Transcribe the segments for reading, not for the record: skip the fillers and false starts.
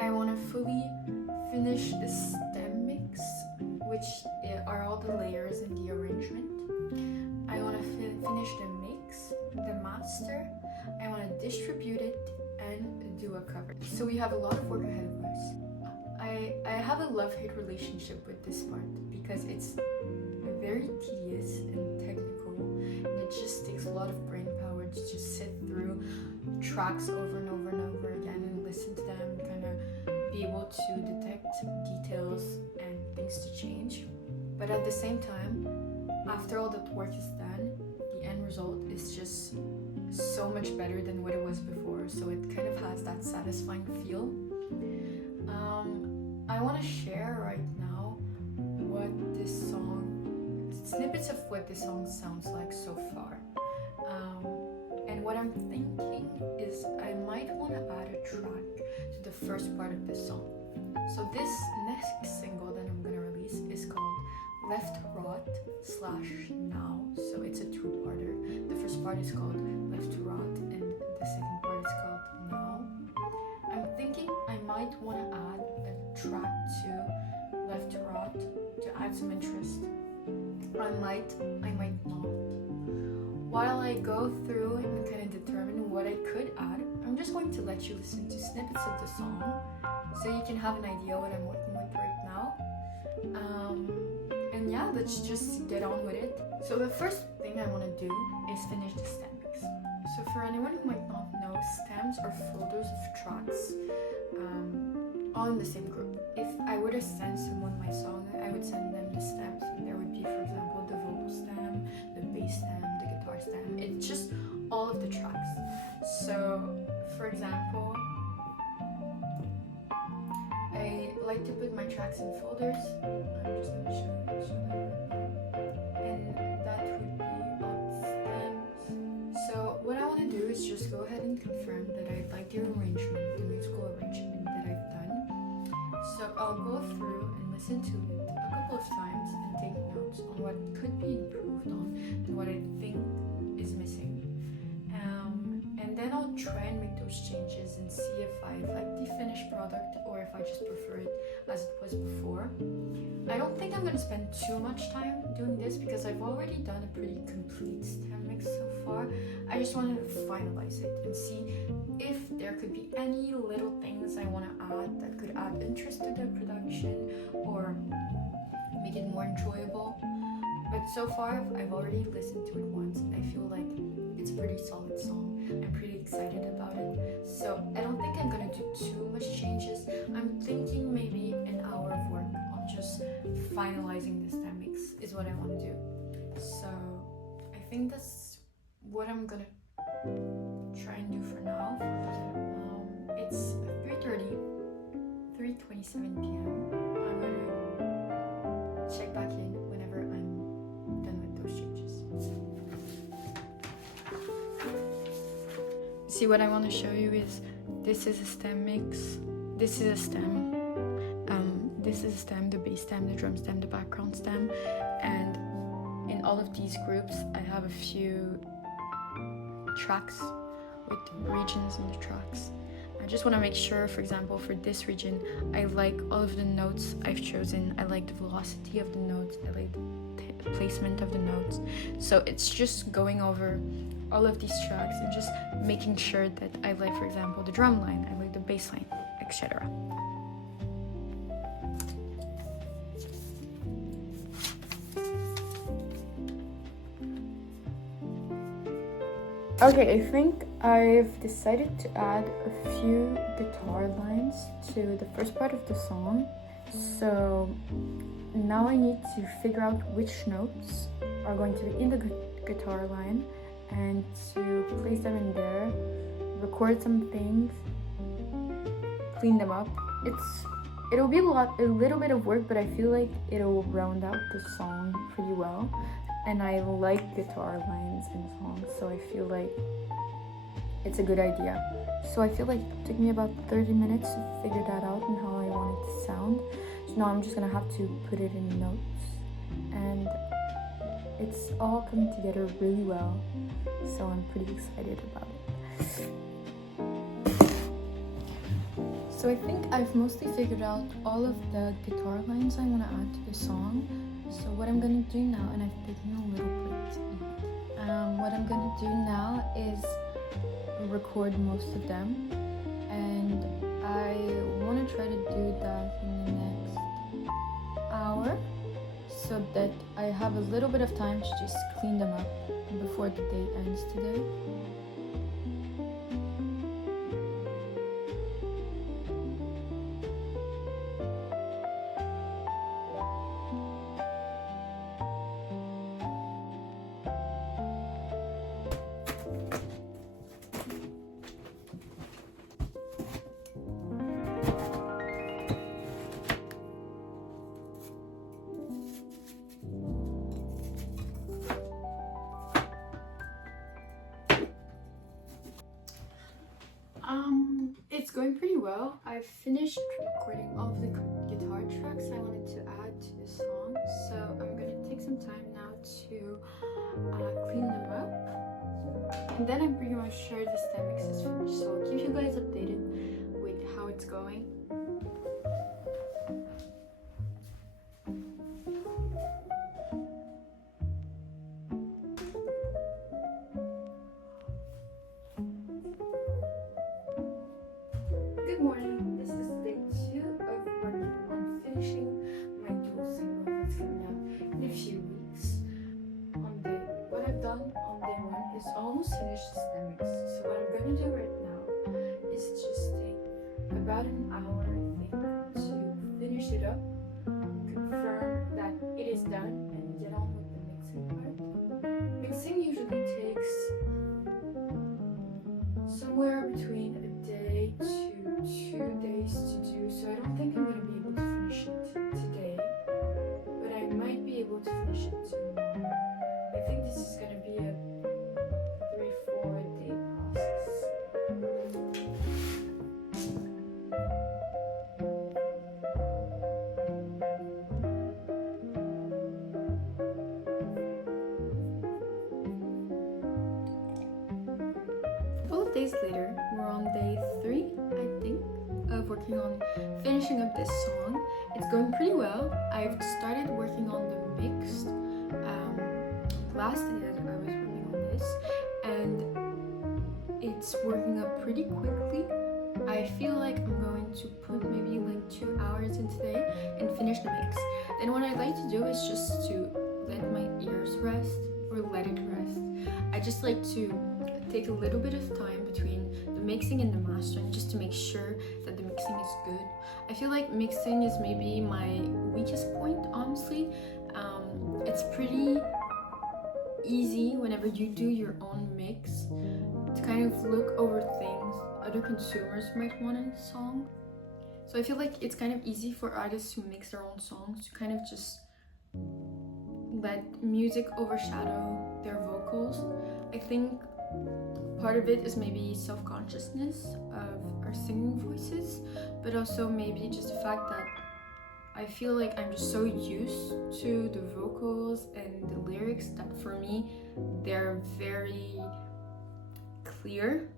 I want to fully finish the stem mix, which are all the layers in the arrangement. I want to finish the mix, the master. I want to distribute it and do a cover. So we have a lot of work ahead of us. I have a love-hate relationship with this part because it's very tedious and technical, and it just takes a lot of brain power to just sit through tracks over and over and over again and listen to them, kind of be able to detect details and things to change. But at the same time, after all that work is done, the end result is just so much better than what it was before, so it kind of has that satisfying feel. I want to share right now what this song, snippets of what this song sounds like so far. And what I'm thinking is I might want to add a track to the first part of this song. So this next single that I'm going to release is called Left Rot / Now. So it's a two-parter. The first part is called Left Rot and the second part is called Now. I'm thinking I might want to add a track to Left Rot to add some interest. I might not. While I go through and kind of determine what I could add, I'm just going to let you listen to snippets of the song so you can have an idea what I'm working with right now. And yeah, let's just get on with it. So the first thing I want to do is finish the stem mix. So for anyone who might not know, stems are folders of tracks all in the same group. If I were to send someone my song, I would send them the stems, and there would be, for example, the vocal stem, the bass stem, the guitar stem. It's just all of the tracks. So for example, I like to put my tracks in folders. I'm just going to show that right now. And that would be all stems. So what I want to do is just go ahead and confirm that I like the arrangement, the musical arrangement that I've done. So I'll go through and listen to it a couple of times and take notes on what could be improved on and what I think is missing. And then I'll try and make those changes and see if I like the finished product or if I just prefer it as it was before. I don't think I'm going to spend too much time doing this because I've already done a pretty complete stem mix so far. I just want to finalize it and see if there could be any little things I want to add that could add interest to the production or make it more enjoyable. But so far, I've already listened to it once and I feel like it's a pretty solid song. I'm pretty excited about it. So I don't think I'm gonna do too much changes. I'm thinking maybe an hour of work on just finalizing the stem mix is what I want to do. So I think that's what I'm gonna try and do for now. It's 3:27 p.m. I'm gonna check back in whenever I'm done with those changes. See, what I want to show you is this is a stem mix. This is a stem. This is a stem, the bass stem, the drum stem, the background stem, and in all of these groups I have a few tracks with regions in the tracks. I just want to make sure, for example, for this region, I like all of the notes I've chosen. I like the velocity of the notes. I like the placement of the notes. So it's just going over all of these tracks and just making sure that I like, for example, the drum line, I like the bass line, etc. Okay, I think I've decided to add a few guitar lines to the first part of the song. So now I need to figure out which notes are going to be in the guitar line and to place them in there, record some things, clean them up. It'll be a little bit of work, but I feel like it'll round out the song pretty well. And I like guitar lines in songs, so I feel like it's a good idea. So I feel like it took me about 30 minutes to figure that out and how I want it to sound. So now I'm just gonna have to put it in notes, and it's all coming together really well. So I'm pretty excited about it. So I think I've mostly figured out all of the guitar lines I want to add to the song. So what I'm gonna do now, and I've taken a little break to eat. What I'm gonna do now is record most of them, and I want to try to do that in the next hour, so that I have a little bit of time to just clean them up before the day ends today. It's going pretty well. I've finished recording all of the guitar tracks I wanted to add to the song, so I'm gonna take some time now to clean them up, and then I'm pretty much sure the stem mix is finished, so I'll keep you guys updated with how it's going. Good morning, this is day 2 of working on finishing my dual single that's coming out in a few weeks. What I've done on day 1 is almost finish the stem mix. So what I'm going to do right now is just take about an hour, I think, to finish it up, confirm that it is done, and get on with the mixing part. Mixing usually takes somewhere between a day to 2 days to do, so I don't think I'm going to be able to finish it today, but I might be able to finish it tomorrow. I think this is going to be a 3-4 day process. A couple of days later, we're on day 3, I think, of working on finishing up this song. It's going pretty well. I've started working on the mix last day that I was working on this, and it's working up pretty quickly. I feel like I'm going to put maybe like 2 hours in today and finish the mix. Then what I'd like to do is just to let my ears rest, or let it rest. I just like to take a little bit of time between the mixing and the mastering just to make sure that the mixing is good. I feel like mixing is maybe my weakest point, honestly. It's pretty easy whenever you do your own mix to kind of look over things other consumers might want in a song. So I feel like it's kind of easy for artists who mix their own songs to kind of just let music overshadow their vocals. I think part of it is maybe self-consciousness of our singing voices, but also maybe just the fact that I feel like I'm just so used to the vocals and the lyrics that for me, they're very clear.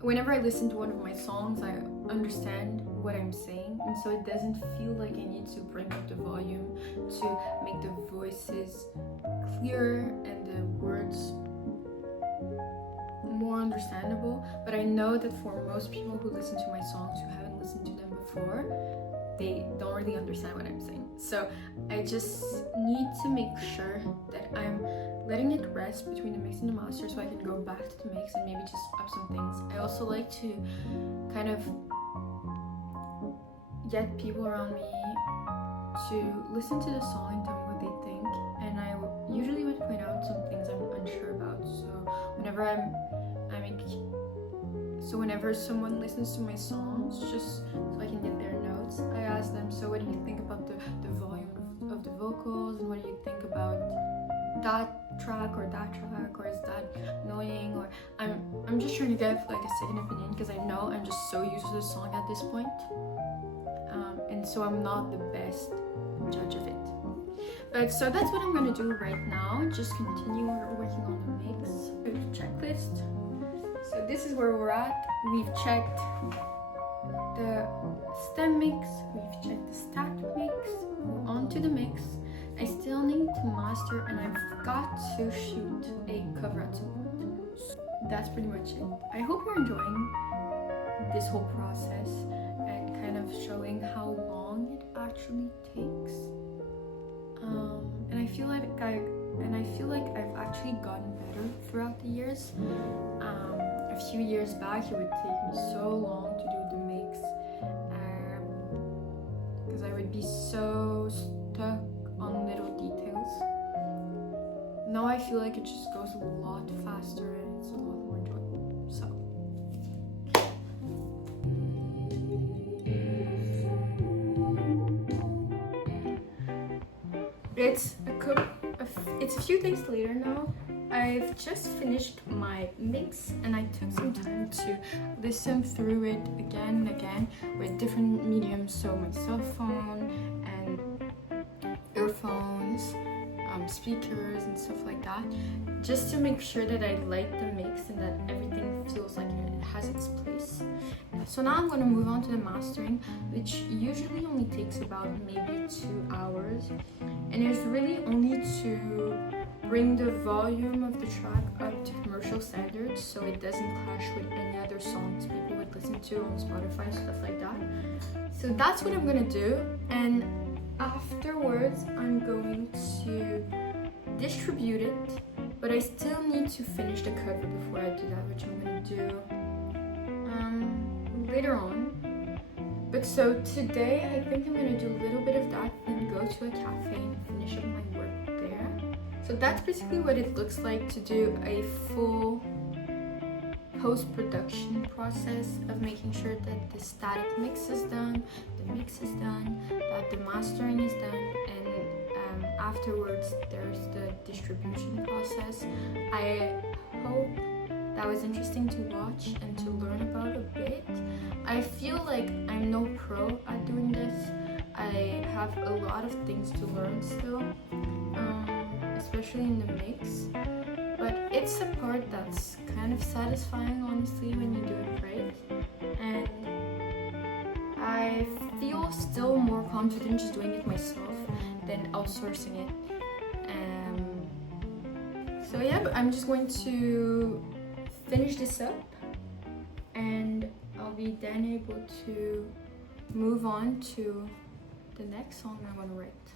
Whenever I listen to one of my songs, I understand what I'm saying, and so it doesn't feel like I need to bring up the volume to make the voices clearer and the words more understandable. But I know that for most people who listen to my songs who haven't listened to them before, they don't really understand what I'm saying. So I just need to make sure that I'm letting it rest between the mix and the master so I can go back to the mix and maybe just up some things. I also like to kind of get people around me to listen to the song and tell me what they think, and I usually would point out some things I'm unsure about. So whenever someone listens to my songs, just so I can get their notes, I ask them, so what do you think about the volume of the vocals, and what do you think about that track, or is that annoying, or I'm just trying to get like a second opinion, because I know I'm just so used to the song at this point, and so I'm not the best judge of it. But so that's what I'm gonna do right now, just continue working on the mix. Checklist. So this is where we're at. We've checked stem mix, we've checked the stat mix, we're on to the mix. I still need to master, and I've got to shoot a cover at some point. That's pretty much it. I hope you're enjoying this whole process and kind of showing how long it actually takes. And I feel like I've actually gotten better throughout the years. A few years back, it would take me so long to do the mix because I would be so stuck on little details. Now I feel like it just goes a lot faster and it's a lot more enjoyable. So it's a few days later now. I've just finished my mix and I took some time to listen through it again and again with different mediums, so my cell phone and earphones, speakers and stuff like that, just to make sure that I like the mix and that everything feels like it has its place. So now I'm going to move on to the mastering, which usually only takes about maybe 2 hours, and it's really only to bring the volume of the track up to commercial standards so it doesn't clash with any other songs people would listen to on Spotify, stuff like that. So that's what I'm gonna do, and afterwards I'm going to distribute it, but I still need to finish the cover before I do that, which I'm gonna do later on. But so today I think I'm gonna do a little bit of that, then go to a cafe and finish up my work there. So that's basically what it looks like to do a full post-production process of making sure that the static mix is done, the mix is done, that the mastering is done, and afterwards there's the distribution process. I hope that was interesting to watch and to learn about a bit. I feel like I'm no pro at doing this. I have a lot of things to learn still, especially in the mix, but it's a part that's kind of satisfying, honestly, when you do it right, and I feel still more confident just doing it myself than outsourcing it. So yeah, but I'm just going to finish this up and I'll be then able to move on to the next song I want to write.